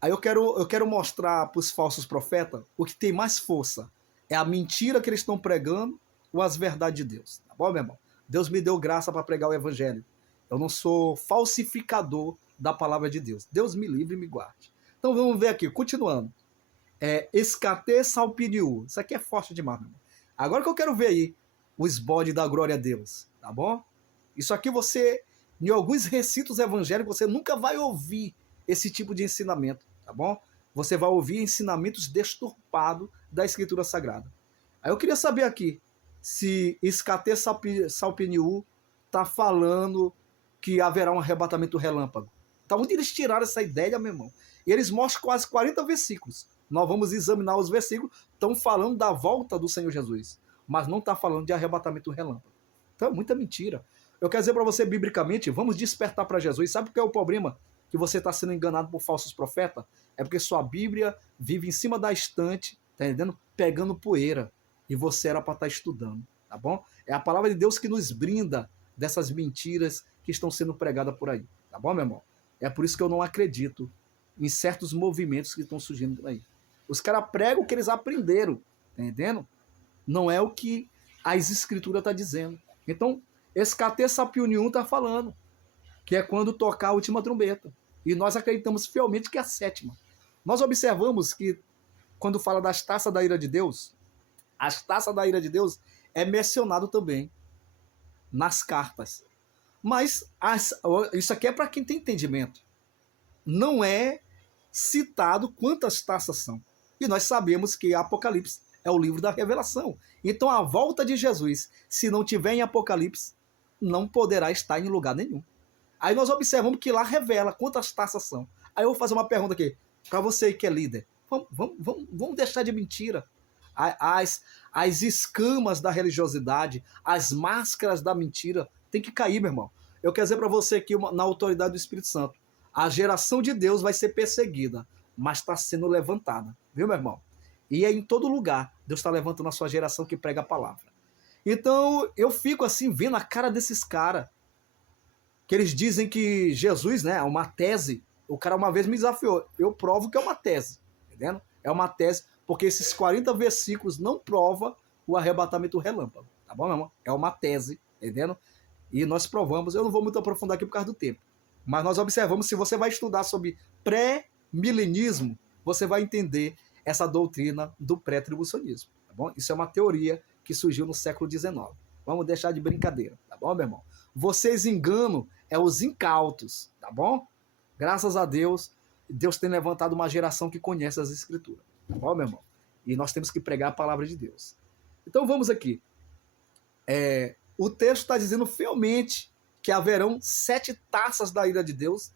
Aí eu quero mostrar para os falsos profetas o que tem mais força. É a mentira que eles estão pregando ou as verdades de Deus. Tá bom, meu irmão? Deus me deu graça para pregar o evangelho. Eu não sou falsificador da palavra de Deus. Deus me livre e me guarde. Então vamos ver aqui, continuando. Escate salpiniu. Isso aqui é forte demais, meu irmão. Agora que eu quero ver aí o esbode da glória a Deus, tá bom? Isso aqui você, em alguns recintos evangélicos, você nunca vai ouvir esse tipo de ensinamento, tá bom? Você vai ouvir ensinamentos deturpados da Escritura Sagrada. Aí eu queria saber aqui se Escate Salpiniu está falando que haverá um arrebatamento relâmpago. Tá onde eles tiraram essa ideia, meu irmão? E eles mostram quase 40 versículos. Nós vamos examinar os versículos. Estão falando da volta do Senhor Jesus, mas não está falando de arrebatamento relâmpago. Então é muita mentira. Eu quero dizer para você, biblicamente, vamos despertar para Jesus. Sabe o que é o problema? Que você está sendo enganado por falsos profetas? É porque sua Bíblia vive em cima da estante, tá entendendo? Pegando poeira. E você era para estar estudando, tá bom? É a palavra de Deus que nos brinda dessas mentiras que estão sendo pregadas por aí, tá bom, meu irmão? É por isso que eu não acredito em certos movimentos que estão surgindo por aí. Os caras pregam o que eles aprenderam, tá entendendo? Não é o que as escrituras estão dizendo. Então, Escate Sapiunium está falando que é quando tocar a última trombeta. E nós acreditamos fielmente que é a sétima. Nós observamos que quando fala das taças da ira de Deus, as taças da ira de Deus é mencionado também nas cartas. Mas isso aqui é para quem tem entendimento. Não é citado quantas taças são. E nós sabemos que Apocalipse é o livro da revelação. Então a volta de Jesus, se não tiver em Apocalipse, não poderá estar em lugar nenhum. Aí nós observamos que lá revela quantas taças são. Aí eu vou fazer uma pergunta aqui, para você que é líder. Vamos deixar de mentira. As escamas da religiosidade, as máscaras da mentira, tem que cair, meu irmão. Eu quero dizer para você aqui, na autoridade do Espírito Santo, a geração de Deus vai ser perseguida, mas está sendo levantada, viu, meu irmão? E é em todo lugar, Deus está levantando a sua geração que prega a palavra. Então, eu fico assim, vendo a cara desses caras, que eles dizem que Jesus, né, é uma tese. O cara uma vez me desafiou, eu provo que é uma tese, entendendo? É uma tese, porque esses 40 versículos não provam o arrebatamento relâmpago, tá bom, meu irmão? É uma tese, entendendo? E nós provamos, eu não vou muito aprofundar aqui por causa do tempo, mas nós observamos, se você vai estudar sobre pré-milenismo, você vai entender essa doutrina do pré-tribucionismo, tá bom? Isso é uma teoria que surgiu no século XIX. Vamos deixar de brincadeira, tá bom, meu irmão? Vocês enganam os incautos, tá bom? Graças a Deus, Deus tem levantado uma geração que conhece as escrituras, tá bom, meu irmão? E nós temos que pregar a palavra de Deus. Então vamos aqui. O texto está dizendo fielmente que haverão 7 taças da ira de Deus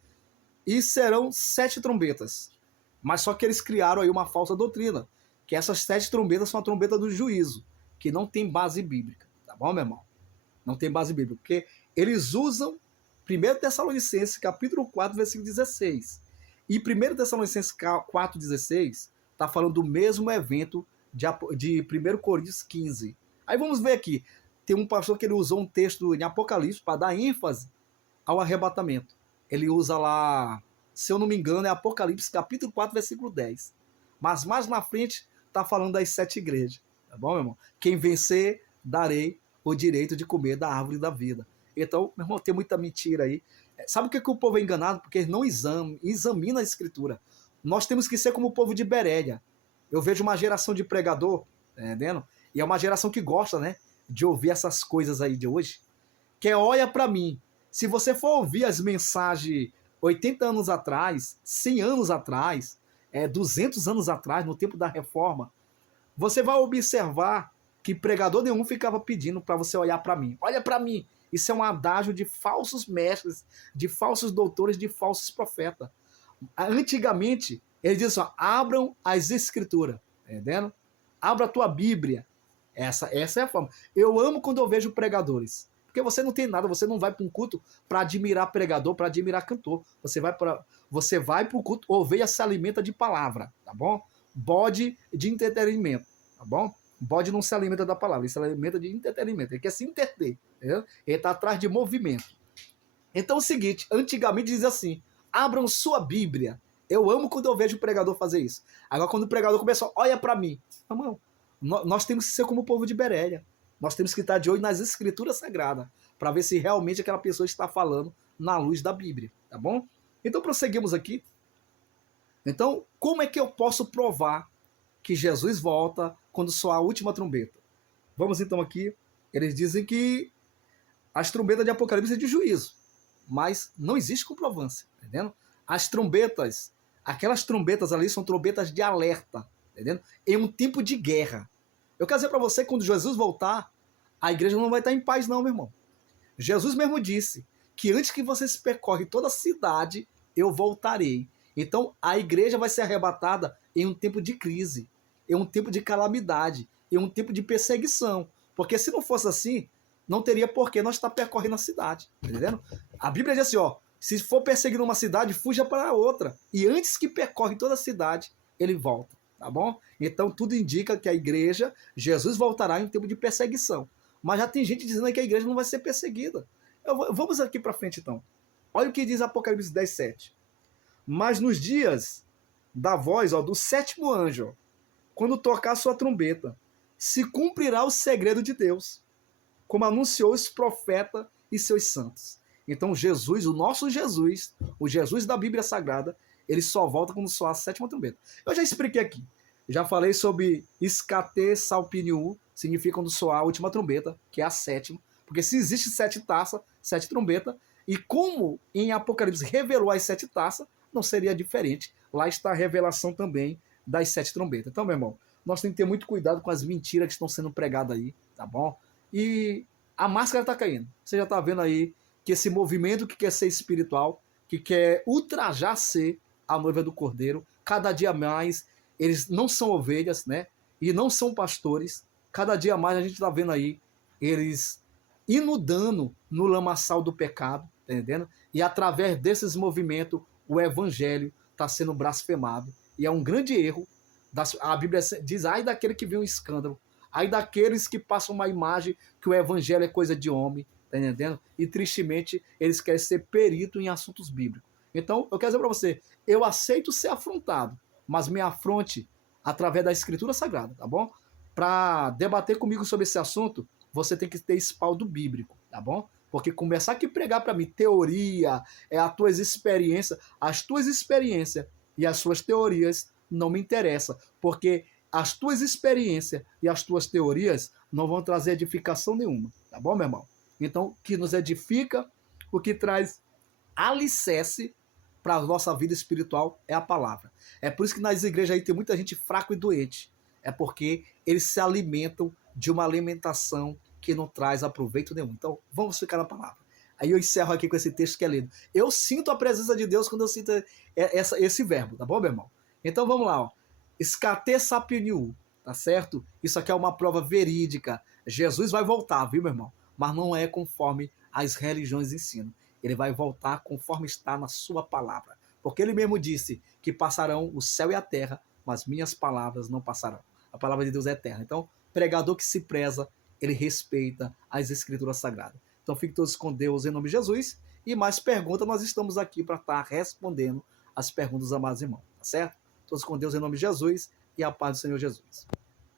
e serão 7 trombetas. Mas só que eles criaram aí uma falsa doutrina, que essas 7 trombetas são a trombeta do juízo, que não tem base bíblica, tá bom, meu irmão? Não tem base bíblica, porque eles usam 1 Tessalonicenses, capítulo 4, versículo 16. E 1 Tessalonicenses 4, 16 está falando do mesmo evento de 1 Coríntios 15. Aí vamos ver aqui. Tem um pastor que ele usou um texto em Apocalipse para dar ênfase ao arrebatamento. Ele usa lá, se eu não me engano, é Apocalipse, capítulo 4, versículo 10. Mas mais na frente está falando das 7 igrejas. Tá bom, meu irmão? Quem vencer, darei o direito de comer da árvore da vida. Então, meu irmão, tem muita mentira aí. Sabe o que o povo é enganado? Porque eles não examina a escritura. Nós temos que ser como o povo de Beréia. Eu vejo uma geração de pregador, tá entendendo? E é uma geração que gosta, né, de ouvir essas coisas aí de hoje. Que olha para mim. Se você for ouvir as mensagens 80 anos atrás, 100 anos atrás, 200 anos atrás, no tempo da reforma, você vai observar que pregador nenhum ficava pedindo para você olhar para mim. Olha para mim. Isso é um adágio de falsos mestres, de falsos doutores, de falsos profetas. Antigamente, eles diziam assim, abram as escrituras, tá entendendo? Abra a tua Bíblia. Essa é a forma. Eu amo quando eu vejo pregadores. Porque você não tem nada, você não vai para um culto para admirar pregador, para admirar cantor. Você vai para o culto, ovelha se alimenta de palavra, tá bom? Bode de entretenimento, tá bom? Bode não se alimenta da palavra, ele se alimenta de entretenimento. Ele quer se entreter, entendeu? Ele está atrás de movimento. Então é o seguinte, antigamente dizia assim, abram sua Bíblia. Eu amo quando eu vejo o pregador fazer isso. Agora, quando o pregador começa, olha para mim. Irmão, nós temos que ser como o povo de Beréia. Nós temos que estar de olho nas escrituras sagradas, para ver se realmente aquela pessoa está falando na luz da Bíblia, tá bom? Então, prosseguimos aqui. Então, como é que eu posso provar que Jesus volta quando soar a última trombeta? Vamos então aqui. Eles dizem que as trombetas de Apocalipse é de juízo, mas não existe comprovância, entendendo? As trombetas, aquelas trombetas ali são trombetas de alerta, entendendo? Em um tempo de guerra. Eu quero dizer para você, quando Jesus voltar, a igreja não vai estar em paz não, meu irmão. Jesus mesmo disse que antes que vocês percorrem toda a cidade, eu voltarei. Então, a igreja vai ser arrebatada em um tempo de crise, em um tempo de calamidade, em um tempo de perseguição. Porque se não fosse assim, não teria por que nós estar percorrendo a cidade, tá entendendo? A Bíblia diz assim, ó, se for perseguir uma cidade, fuja para outra. E antes que percorre toda a cidade, ele volta, tá bom? Então, tudo indica que a igreja, Jesus voltará em um tempo de perseguição. Mas já tem gente dizendo que a igreja não vai ser perseguida. Vamos aqui para frente, então. Olha o que diz Apocalipse 10:7. Mas nos dias da voz, ó, do sétimo anjo, quando tocar sua trombeta, se cumprirá o segredo de Deus, como anunciou os profetas e seus santos. Então Jesus, o nosso Jesus, o Jesus da Bíblia Sagrada, ele só volta quando soar a sétima trombeta. Eu já expliquei aqui. Já falei sobre escate salpiniu, significa quando soar a última trombeta, que é a sétima. Porque se existe 7 taças, 7 trombetas, e como em Apocalipse revelou as 7 taças, não seria diferente. Lá está a revelação também das 7 trombetas. Então, meu irmão, nós temos que ter muito cuidado com as mentiras que estão sendo pregadas aí, tá bom? E a máscara está caindo. Você já está vendo aí que esse movimento que quer ser espiritual, que quer ultrajar ser a noiva do Cordeiro, cada dia mais, eles não são ovelhas, né? E não são pastores. Cada dia mais a gente está vendo aí eles inundando no lamaçal do pecado, tá entendendo? E através desses movimentos, o evangelho está sendo blasfemado. E é um grande erro. A Bíblia diz, ai daquele que vê um escândalo, ai daqueles que passam uma imagem que o evangelho é coisa de homem, tá entendendo? E tristemente, eles querem ser perito em assuntos bíblicos. Então, eu quero dizer para você, eu aceito ser afrontado, mas me afronte através da Escritura Sagrada, tá bom? Para debater comigo sobre esse assunto, você tem que ter espaldo bíblico, tá bom? Porque começar aqui a pregar para mim teoria, as tuas experiências e as suas teorias não me interessam, porque as tuas experiências e as tuas teorias não vão trazer edificação nenhuma, tá bom, meu irmão? Então, o que nos edifica, o que traz alicerce para a nossa vida espiritual é a palavra. É por isso que nas igrejas aí tem muita gente fraca e doente. É porque eles se alimentam de uma alimentação que não traz aproveito nenhum. Então, vamos ficar na palavra. Aí eu encerro aqui com esse texto que é lido. Eu sinto a presença de Deus quando eu sinto esse verbo, tá bom, meu irmão? Então, vamos lá, ó. Escate sapiniu, tá certo? Isso aqui é uma prova verídica. Jesus vai voltar, viu, meu irmão? Mas não é conforme as religiões ensinam. Ele vai voltar conforme está na sua palavra. Porque ele mesmo disse que passarão o céu e a terra, mas minhas palavras não passarão. A palavra de Deus é eterna. Então, pregador que se preza, ele respeita as escrituras sagradas. Então, fiquem todos com Deus em nome de Jesus. E mais perguntas, nós estamos aqui para estar respondendo as perguntas dos amados irmãos. Tá certo? Todos com Deus em nome de Jesus e a paz do Senhor Jesus.